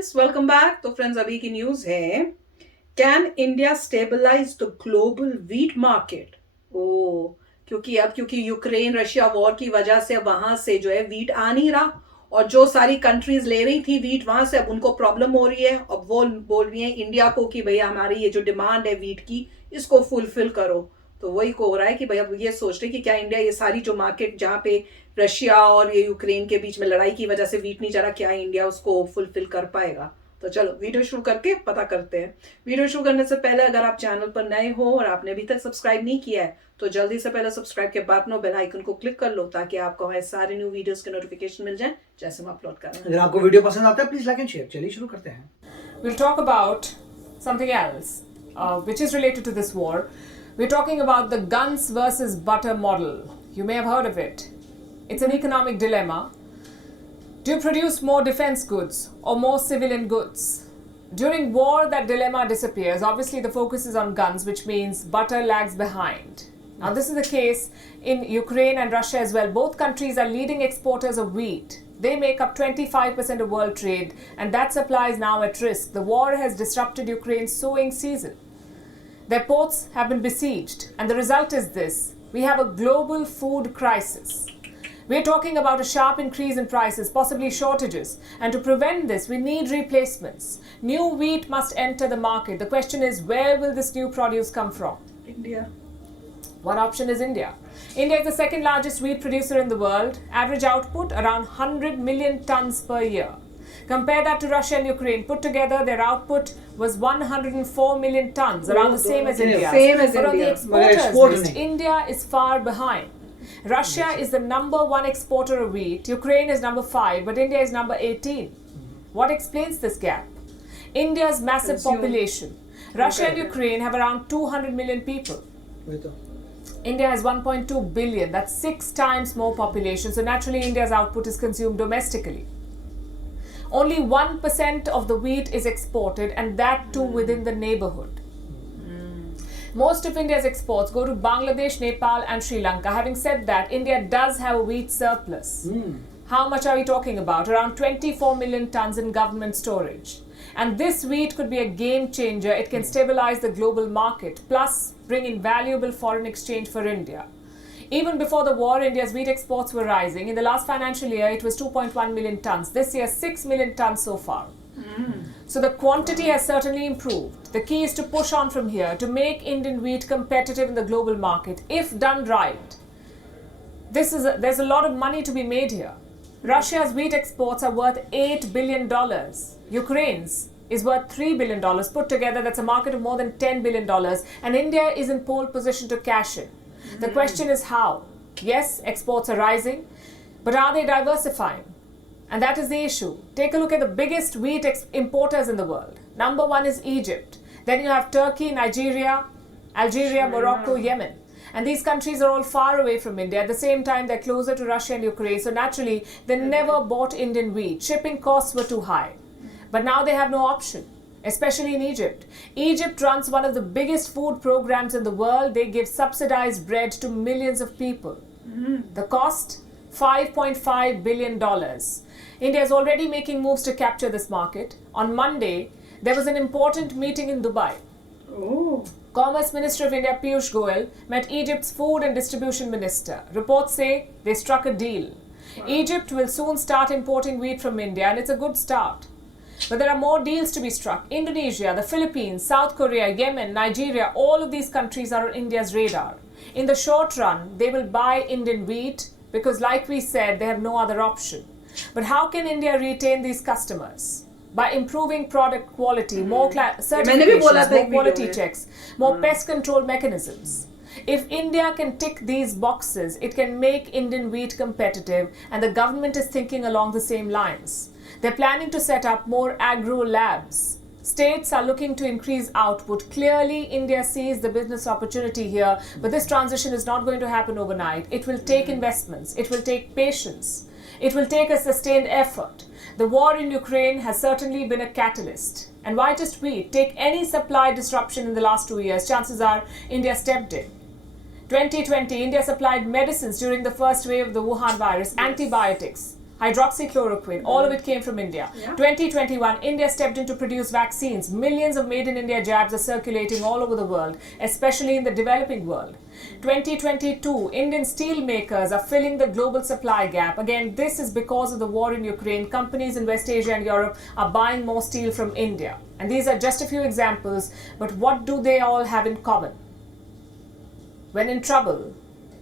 Friends, welcome back. तो friends, अभी की न्यूज है, can India stabilise the global wheat market. Oh, क्योंकि यूक्रेन रशिया वॉर की वजह से वहां से जो है वीट आ नहीं रहा, और जो सारी कंट्रीज ले रही थी वीट वहां से, अब उनको प्रॉब्लम हो रही है। अब वो बोल रही है इंडिया को कि भैया हमारी ये जो डिमांड है वीट की, इसको फुलफिल करो। तो वही को हो रहा है कि भाई अब ये सोच रहे कि क्या इंडिया ये सारी जो मार्केट जहाँ पे रशिया और ये यूक्रेन के बीच में लड़ाई की वजह से वीट नहीं जा रहा, क्या इंडिया उसको फुलफिल कर पाएगा। तो चलो वीडियो शुरू करके पता करते हैं। वीडियो शुरू करने से पहले अगर आप चैनल पर नए हो और आपने अभी तक सब्सक्राइब नहीं किया है तो जल्दी से पहले सब्सक्राइब के बाद बेल आइकन को क्लिक कर लो, ताकि आपको हमारे सारे न्यू वीडियोस के नोटिफिकेशन मिल जाए जैसे हम अपलोड करें। अगर आपको वीडियो पसंद आता है प्लीज लाइक एंड शेयर। चलिए शुरू करते हैं। We'll talk about something else, which is related to this war. We're talking about the guns versus butter model. You may have heard of it. It's an economic dilemma. Do you produce more defense goods or more civilian goods? During war, that dilemma disappears. Obviously, the focus is on guns, which means butter lags behind. Now, this is the case in Ukraine and Russia as well. Both countries are leading exporters of wheat. They make up 25% of world trade, and that supply is now at risk. The war has disrupted Ukraine's sowing season. Their ports have been besieged, and the result is this: we have a global food crisis. We're talking about a sharp increase in prices, possibly shortages, and to prevent this, we need replacements. New wheat must enter the market. The question is, where will this new produce come from? India. One option is India. India is the second largest wheat producer in the world. Average output around 100 million tons per year. Compare that to Russia and Ukraine. Put together, their output was 104 million tons, around the same as India's. Same as but on the India. exporters list, India is far behind. Russia is the number one exporter of wheat. Ukraine is number 5, but India is number 18. What explains this gap? India's massive population. Russia and Ukraine have around 200 million people. India has 1.2 billion. That's 6 times more population. So naturally, India's output is consumed domestically. Only 1% of the wheat is exported, and that too within the neighborhood. Most of India's exports go to Bangladesh, Nepal, and Sri Lanka. Having said that, India does have a wheat surplus. How much are we talking about? Around 24 million tons in government storage. And this wheat could be a game changer. It can stabilize the global market, plus bring in valuable foreign exchange for India. Even before the war, India's wheat exports were rising. In the last financial year, it was 2.1 million tons. This year, 6 million tons so far. So the quantity has certainly improved. The key is to push on from here to make Indian wheat competitive in the global market, if done right. There's a lot of money to be made here. Russia's wheat exports are worth $8 billion. Ukraine's is worth $3 billion. Put together, that's a market of more than $10 billion. And India is in pole position to cash in. The question is how? Yes, exports are rising, but are they diversifying? And that is the issue. Take a look at the biggest wheat importers in the world. Number 1 is Egypt. Then you have Turkey, Nigeria, Algeria, Morocco, Yemen. And these countries are all far away from India. At the same time, they're closer to Russia and Ukraine. So naturally, they never bought Indian wheat. Shipping costs were too high. But now they have no option, especially in Egypt. Egypt runs one of the biggest food programs in the world. They give subsidized bread to millions of people. The cost? $5.5 billion. India is already making moves to capture this market. On Monday, there was an important meeting in Dubai. Commerce Minister of India Piyush Goyal met Egypt's Food and Distribution Minister. Reports say they struck a deal. Egypt will soon start importing wheat from India, and it's a good start. But there are more deals to be struck. Indonesia, the Philippines, South Korea, Yemen, Nigeria, all of these countries are on India's radar. In the short run, they will buy Indian wheat because, like we said, they have no other option. But how can India retain these customers? By improving product quality, more certifications, more quality checks, more pest control mechanisms. If India can tick these boxes, it can make Indian wheat competitive, and the government is thinking along the same lines. They're planning to set up more agro labs. States are looking to increase output. Clearly, India sees the business opportunity here, but this transition is not going to happen overnight. It will take investments. It will take patience. It will take a sustained effort. The war in Ukraine has certainly been a catalyst. And why just wheat? Take any supply disruption in the last 2 years. Chances are India stepped in. 2020, India supplied medicines during the first wave of the Wuhan virus, antibiotics. hydroxychloroquine, all of it came from India. 2021, India stepped in to produce vaccines. Millions of made in India jabs are circulating all over the world, especially in the developing world. 2022, Indian steel makers are filling the global supply gap. Again, this is because of the war in Ukraine. Companies in West Asia and Europe are buying more steel from India. And these are just a few examples, but what do they all have in common? When in trouble,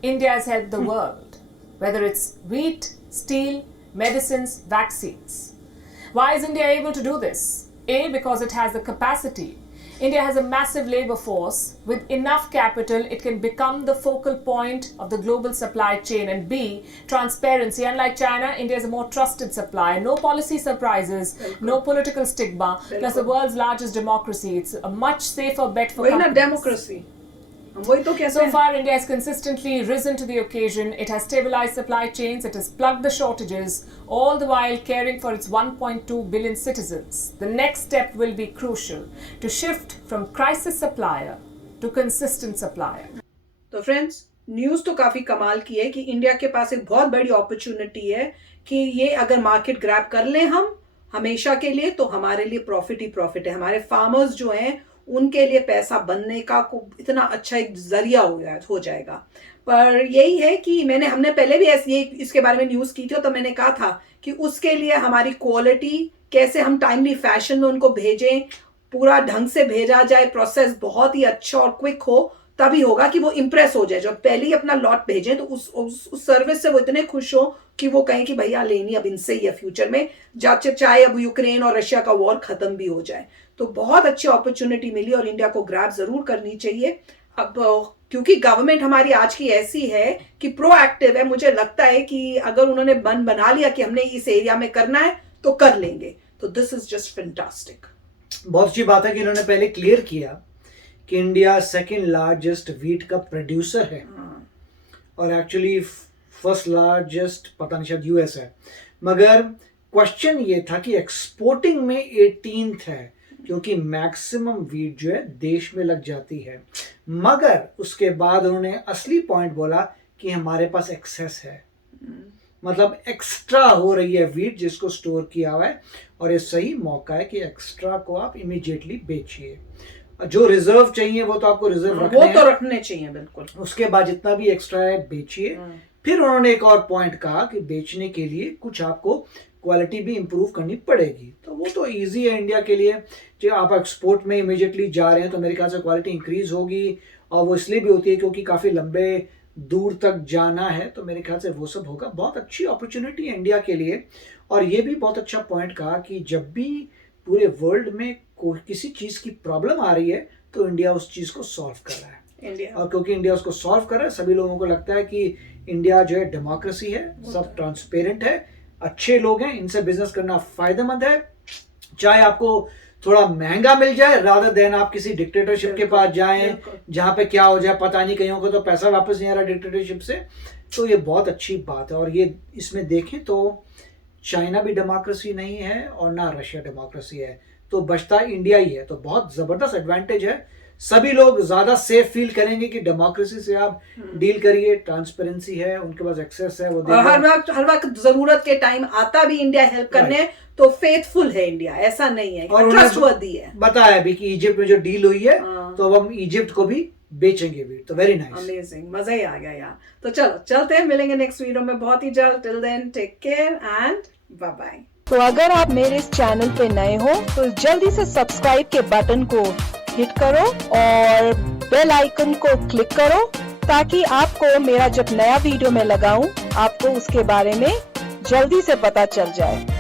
India has helped the world, whether it's wheat, steel, medicines, vaccines. Why is India able to do this? A, because it has the capacity. India has a massive labor force. With enough capital, it can become the focal point of the global supply chain. And B, transparency. Unlike China, India is a more trusted supplier. No policy surprises, no political stigma. Plus the world's largest democracy. It's a much safer bet for companies. democracy. So far, India has consistently risen to the occasion. It has stabilized supply chains. It has plugged the shortages, all the while caring for its 1.2 billion citizens. The next step will be crucial to shift from crisis supplier to consistent supplier. तो friends, news तो काफ़ी कमाल की है कि India के पास एक बहुत बड़ी अपॉर्चुनिटी है कि ये अगर मार्केट ग्रैब कर लें हम हमेशा के लिए, तो हमारे लिए प्रॉफिट ही प्रॉफिट है. हमारे फार्मर्स जो हैं उनके लिए पैसा बनने का इतना अच्छा एक जरिया हो जाएगा. पर यही है कि हमने पहले भी इसके बारे में न्यूज़ की थी, तो मैंने कहा था कि उसके लिए हमारी क्वालिटी कैसे हम टाइमली फैशन में उनको भेजें, पूरा ढंग से भेजा जाए, प्रोसेस बहुत ही अच्छा और क्विक हो, तभी होगा कि वो इम्प्रेस हो जाए. जब पहले ही अपना लॉट भेजें तो उस सर्विस से वो इतने खुश हो कि वो कहें कि भैया लेनी अब इनसे ही है फ्यूचर में, चाहे अब यूक्रेन और रशिया का वॉर खत्म भी हो जाए. तो बहुत अच्छी अपॉर्चुनिटी मिली और इंडिया को ग्रैब जरूर करनी चाहिए. अब क्योंकि गवर्नमेंट हमारी आज की ऐसी है कि प्रोएक्टिव है, मुझे लगता है कि अगर उन्होंने बना लिया कि हमने इस एरिया में करना है तो कर लेंगे. तो दिस इज जस्ट फैंटास्टिक. बहुत अच्छी बात है कि इन्होंने पहले क्लियर किया कि इंडिया सेकंड लार्जेस्ट व्हीट का प्रोड्यूसर है और एक्चुअली फर्स्ट लार्जेस्ट पता नहीं शायद यूएस है. मगर क्वेश्चन ये था कि एक्सपोर्टिंग में 18th है, क्योंकि मैक्सिमम व्हीट जो है देश में लग जाती है. मगर उसके बाद उन्होंने असली पॉइंट बोला कि हमारे पास एक्सेस है, मतलब एक्स्ट्रा हो रही है व्हीट जिसको स्टोर किया हुआ है, और ये सही मौका है कि एक्स्ट्रा को आप इमीडिएटली बेचिए. जो रिजर्व चाहिए वो तो आपको रिजर्व रखने चाहिए बिल्कुल. उसके बाद जितना भी एक्स्ट्रा है बेचिए. फिर उन्होंने एक और पॉइंट कहा कि बेचने के लिए कुछ आपको क्वालिटी भी इंप्रूव करनी पड़ेगी. तो वो तो इजी है इंडिया के लिए. जो आप एक्सपोर्ट में इमीडिएटली जा रहे हैं तो मेरे ख्याल से क्वालिटी इंक्रीज होगी, और वो इसलिए भी होती है क्योंकि काफ़ी लंबे दूर तक जाना है, तो मेरे ख्याल से वो सब होगा. बहुत अच्छी अपॉर्चुनिटी है इंडिया के लिए. और ये भी बहुत अच्छा पॉइंट कहा कि जब भी पूरे वर्ल्ड में किसी चीज़ की प्रॉब्लम आ रही है तो इंडिया उस चीज़ को सॉल्व कर रहा है. और क्योंकि इंडिया उसको सॉल्व कर रहा है, सभी लोगों को लगता है कि इंडिया जो है डेमोक्रेसी है, सब ट्रांसपेरेंट है, अच्छे लोग हैं, इनसे बिजनेस करना फायदेमंद है. चाहे आपको थोड़ा महंगा मिल जाए, रादर देन आप किसी डिक्टेटरशिप के पास जाएं जहां पे क्या हो जाए पता नहीं, कहीं को तो पैसा वापस नहीं आ रहा डिक्टेटरशिप से. तो ये बहुत अच्छी बात है. और ये इसमें देखें तो चाइना भी डेमोक्रेसी नहीं है और ना रशिया डेमोक्रेसी है, तो बचता इंडिया ही है. तो बहुत ज़बरदस्त एडवांटेज है. सभी लोग ज़्यादा सेफ फील करेंगे कि डेमोक्रेसी से आप डील करिए, ट्रांसपेरेंसी है, उनके पास एक्सेस है, वो हर वक्त जरूरत के टाइम आता भी इंडिया हेल्प करने, तो फेथफुल है इंडिया, ऐसा नहीं है, और ट्रस्टवर्दी है. बताया भी कि इजिप्ट में जो डील हुई है तो अब हम इजिप्ट को भी बेचेंगे भी. तो वेरी नाइस, अमेजिंग, मजा ही आ गया यार. तो चलो चलते हैं, मिलेंगे नेक्स्ट वीडियो में बहुत ही जल्द. Till then take care and bye bye. तो अगर आप मेरे इस चैनल पे नए हो तो जल्दी से सब्सक्राइब के बटन को हिट करो और बेल आइकन को क्लिक करो, ताकि आपको मेरा जब नया वीडियो मैं लगाऊं आपको उसके बारे में जल्दी से पता चल जाए.